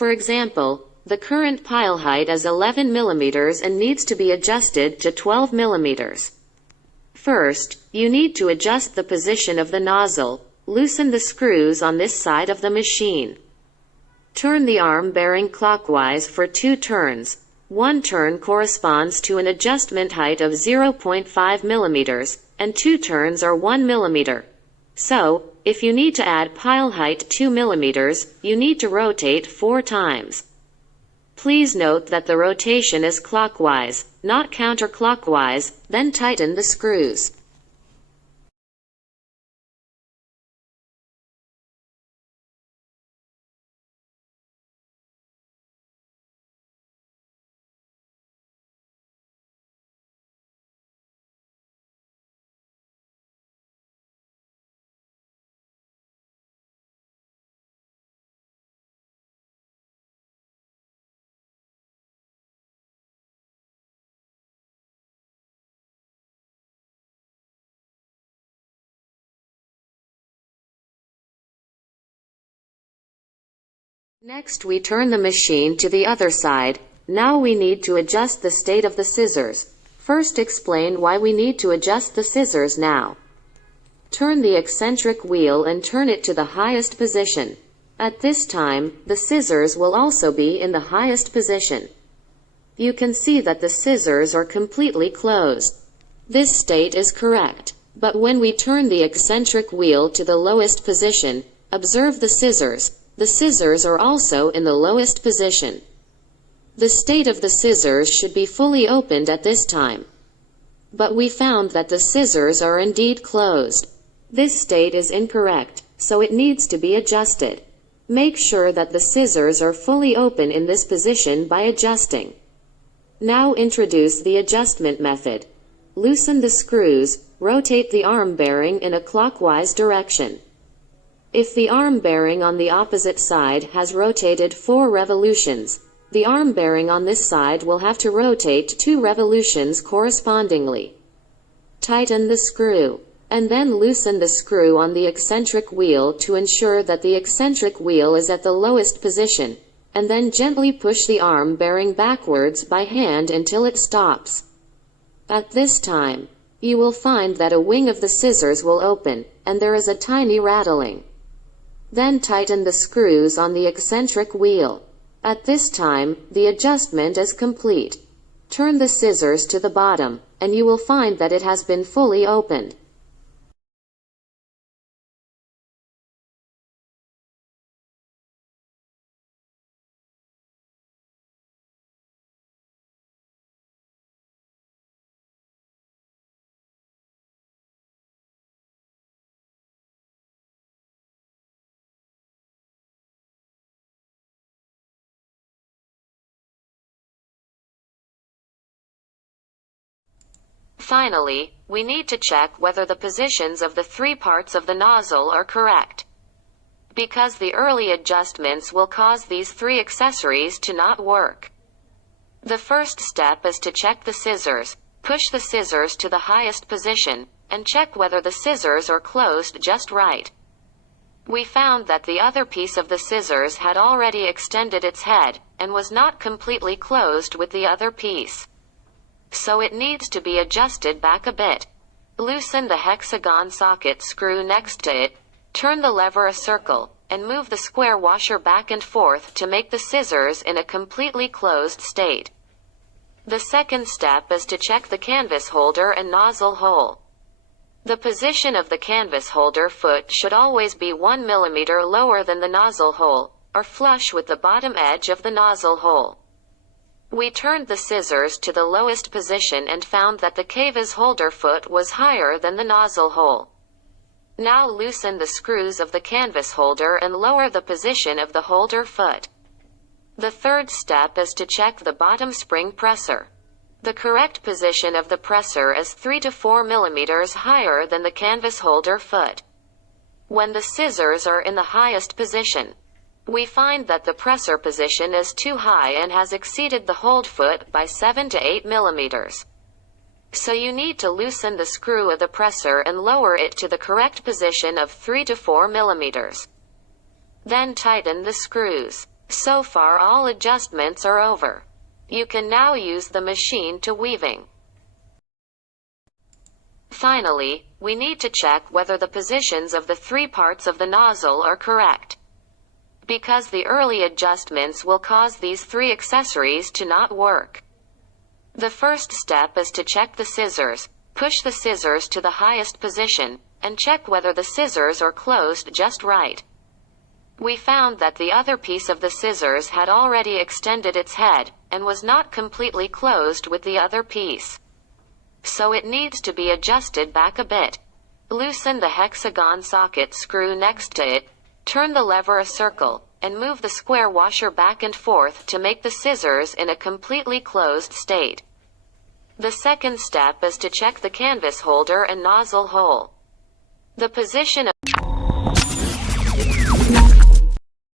For example, the current pile height is 11 millimeters and needs to be adjusted to 12 millimeters. First, you need to adjust the position of the nozzle. Loosen the screws on this side of the machine. Turn the arm bearing clockwise for 2 turns. 1 turn corresponds to an adjustment height of 0.5 millimeters, and 2 turns are 1 millimeter. So, if you need to add pile height 2 millimeters, you need to rotate 4 times. Please note that the rotation is clockwise, not counterclockwise, then tighten the screws. Next, we turn the machine to the other side. Now we need to adjust the state of the scissors. First, explain why we need to adjust the scissors now. Turn the eccentric wheel and turn it to the highest position. At this time, the scissors will also be in the highest position. You can see that the scissors are completely closed. This state is correct. But when we turn the eccentric wheel to the lowest position, observe the scissors. The scissors are also in the lowest position. The state of the scissors should be fully opened at this time. But we found that the scissors are indeed closed. This state is incorrect, so it needs to be adjusted. Make sure that the scissors are fully open in this position by adjusting. Now introduce the adjustment method. Loosen the screws, rotate the arm bearing in a clockwise direction. If the arm bearing on the opposite side has rotated 4 revolutions, the arm bearing on this side will have to rotate 2 revolutions correspondingly. Tighten the screw, and then loosen the screw on the eccentric wheel to ensure that the eccentric wheel is at the lowest position, and then gently push the arm bearing backwards by hand until it stops. At this time, you will find that a wing of the scissors will open, and there is a tiny rattling. Then tighten the screws on the eccentric wheel. At this time, the adjustment is complete. Turn the scissors to the bottom, and you will find that it has been fully opened. Finally, we need to check whether the positions of the 3 parts of the nozzle are correct. Because the early adjustments will cause these 3 accessories to not work. The first step is to check the scissors. Push the scissors to the highest position, and check whether the scissors are closed just right. We found that the other piece of the scissors had already extended its head, and was not completely closed with the other piece. So it needs to be adjusted back a bit. Loosen the hexagon socket screw next to it, turn the lever a circle, and move the square washer back and forth to make the scissors in a completely closed state. The second step is to check the canvas holder and nozzle hole. The position of the canvas holder foot should always be 1 millimeter lower than the nozzle hole, or flush with the bottom edge of the nozzle hole. We turned the scissors to the lowest position and found that the canvas holder foot was higher than the nozzle hole. Now loosen the screws of the canvas holder and lower the position of the holder foot. The third step is to check the bottom spring presser. The correct position of the presser is 3 to 4 millimeters higher than the canvas holder foot. When the scissors are in the highest position, we find that the presser position is too high and has exceeded the hold foot by 7 to 8 millimeters. So you need to loosen the screw of the presser and lower it to the correct position of 3 to 4 millimeters. Then tighten the screws. So far all adjustments are over. You can now use the machine to weaving. Finally, we need to check whether the positions of the 3 parts of the nozzle are correct, because the early adjustments will cause these 3 accessories to not work. The first step is to check the scissors. Push the scissors to the highest position, and check whether the scissors are closed just right. We found that the other piece of the scissors had already extended its head, and was not completely closed with the other piece. So it needs to be adjusted back a bit. Loosen the hexagon socket screw next to it, turn the lever a circle, and move the square washer back and forth to make the scissors in a completely closed state. The second step is to check the canvas holder and nozzle hole. The position of